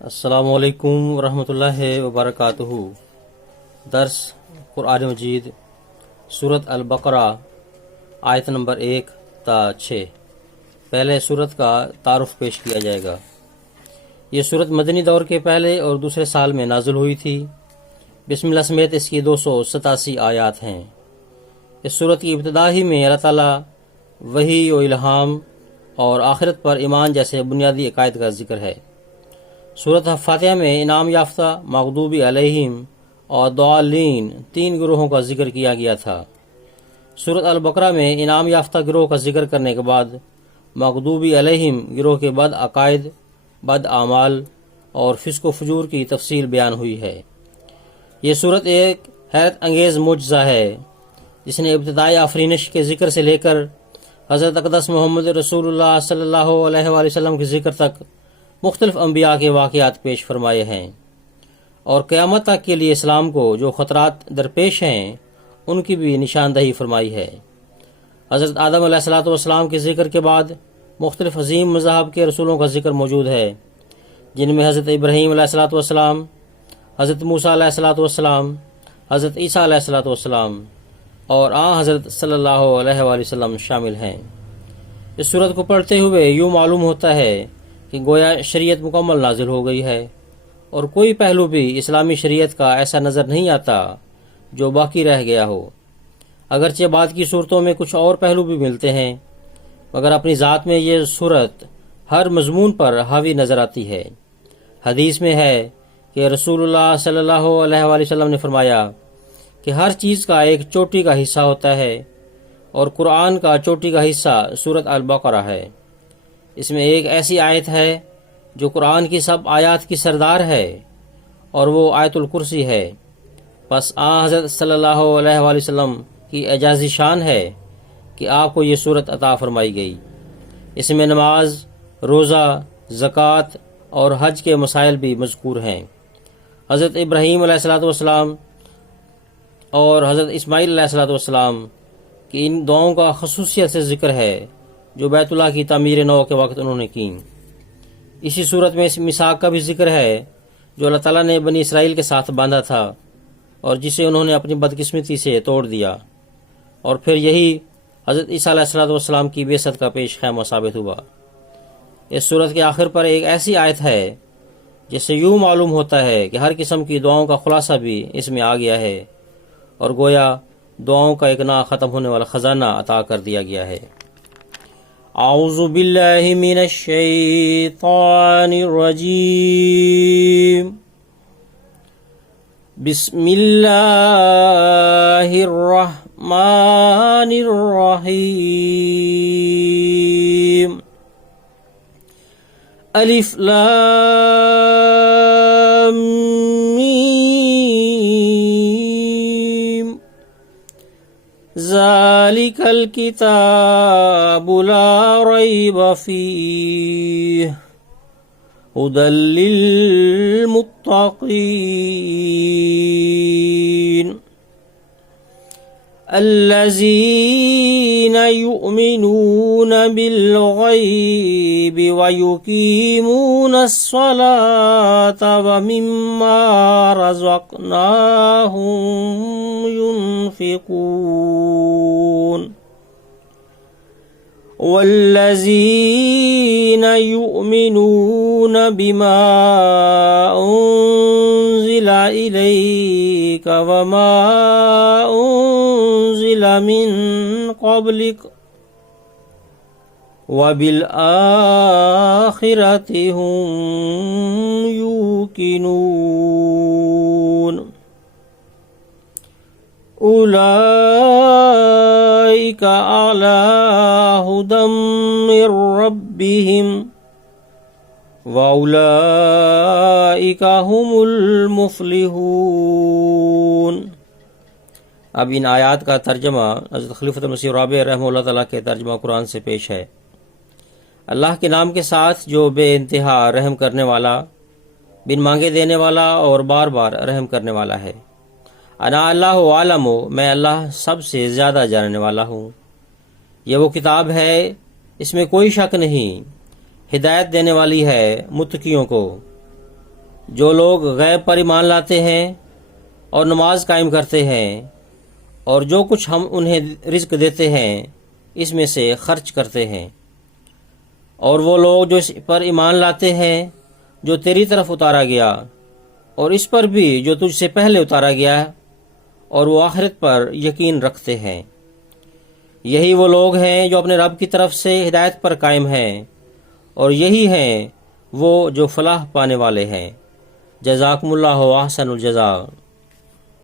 السلام علیکم ورحمۃ اللہ وبرکاتہ۔ درس قرآن مجید سورۃ البقرہ آیت نمبر 1 تا 6۔ پہلے سورت کا تعارف پیش کیا جائے گا۔ یہ سورت مدنی دور کے پہلے اور دوسرے سال میں نازل ہوئی تھی۔ بسم اللہ سمیت اس کی 287 آیات ہیں۔ اس سورت کی ابتدا ہی میں اللہ تعالیٰ وحی و الہام اور آخرت پر ایمان جیسے بنیادی عقائد کا ذکر ہے۔ سورۃ فاتحہ میں انعام یافتہ، مغضوب علیہم اور ضالین 3 گروہوں کا ذکر کیا گیا تھا۔ سورۃ البقرہ میں انعام یافتہ گروہ کا ذکر کرنے کے بعد مغضوب علیہم گروہ کے بد عقائد، بد اعمال اور فسق و فجور کی تفصیل بیان ہوئی ہے۔ یہ سورت ایک حیرت انگیز معجزہ ہے جس نے ابتدائی آفرینش کے ذکر سے لے کر حضرت اقدس محمد رسول اللہ صلی اللہ علیہ وآلہ وسلم کے ذکر تک مختلف انبیاء کے واقعات پیش فرمائے ہیں، اور قیامت تک کے لیے اسلام کو جو خطرات درپیش ہیں ان کی بھی نشاندہی فرمائی ہے۔ حضرت آدم علیہ السلام کے ذکر کے بعد مختلف عظیم مذاہب کے رسولوں کا ذکر موجود ہے، جن میں حضرت ابراہیم علیہ السلام، حضرت موسیٰ علیہ السلام، حضرت عیسیٰ علیہ السلام اور حضرت صلی اللہ علیہ وآلہ وسلم شامل ہیں۔ اس سورت کو پڑھتے ہوئے یوں معلوم ہوتا ہے کہ گویا شریعت مکمل نازل ہو گئی ہے، اور کوئی پہلو بھی اسلامی شریعت کا ایسا نظر نہیں آتا جو باقی رہ گیا ہو۔ اگرچہ بعد کی صورتوں میں کچھ اور پہلو بھی ملتے ہیں، مگر اپنی ذات میں یہ صورت ہر مضمون پر حاوی نظر آتی ہے۔ حدیث میں ہے کہ رسول اللہ صلی اللہ علیہ وآلہ وسلم نے فرمایا کہ ہر چیز کا ایک چوٹی کا حصہ ہوتا ہے، اور قرآن کا چوٹی کا حصہ سورۃ البقرہ ہے۔ اس میں ایک ایسی آیت ہے جو قرآن کی سب آیات کی سردار ہے، اور وہ آیت الکرسی ہے۔ پس حضرت صلی اللہ علیہ وآلہ وسلم کی اعجازی شان ہے کہ آپ کو یہ صورت عطا فرمائی گئی۔ اس میں نماز، روزہ، زکوٰۃ اور حج کے مسائل بھی مذکور ہیں۔ حضرت ابراہیم علیہ السلام اور حضرت اسماعیل علیہ السلام کی ان دعاؤں کا خصوصیت سے ذکر ہے جو بیت اللہ کی تعمیر نو کے وقت انہوں نے کی۔ اسی صورت میں اس میثاق کا بھی ذکر ہے جو اللہ تعالیٰ نے بنی اسرائیل کے ساتھ باندھا تھا، اور جسے انہوں نے اپنی بدقسمتی سے توڑ دیا، اور پھر یہی حضرت عیسیٰ علیہ السلام کی بعثت کا پیش خیمہ ثابت ہوا۔ اس صورت کے آخر پر ایک ایسی آیت ہے جس سے یوں معلوم ہوتا ہے کہ ہر قسم کی دعاؤں کا خلاصہ بھی اس میں آ گیا ہے، اور گویا دعاؤں کا ایک نہ ختم ہونے والا خزانہ عطا کر دیا گیا ہے۔ اعوذ باللہ من الشیطان الرجیم، بسم اللہ الرحمن الرحیم، الف لام میم، ذالک الکتاب لا ریب فیہ ھدی للمتقین الذین یؤمنون بالغیب ویقیمون الصلاة ومما رزقناہم ينفقون والذین یؤمنون بما انزل الیک وما انزل من قبلک وبالآخرۃ هم یوقنون اولئک علی ھدی من ربہم واولئک هم المفلحون۔ اب ان آیات کا ترجمہ حضرت خلیفۃ المسیح رابع رحمہ اللہ تعالیٰ کے ترجمہ قرآن سے پیش ہے۔ اللہ کے نام کے ساتھ جو بے انتہا رحم کرنے والا، بن مانگے دینے والا اور بار بار رحم کرنے والا ہے۔ انا اللہ عالم، میں اللہ سب سے زیادہ جاننے والا ہوں۔ یہ وہ کتاب ہے، اس میں کوئی شک نہیں، ہدایت دینے والی ہے متقیوں کو، جو لوگ غیب پر ایمان لاتے ہیں اور نماز قائم کرتے ہیں اور جو کچھ ہم انہیں رزق دیتے ہیں اس میں سے خرچ کرتے ہیں، اور وہ لوگ جو اس پر ایمان لاتے ہیں جو تیری طرف اتارا گیا اور اس پر بھی جو تجھ سے پہلے اتارا گیا، اور وہ آخرت پر یقین رکھتے ہیں، یہی وہ لوگ ہیں جو اپنے رب کی طرف سے ہدایت پر قائم ہیں، اور یہی ہیں وہ جو فلاح پانے والے ہیں۔ جزاکم اللہ احسن الجزاء۔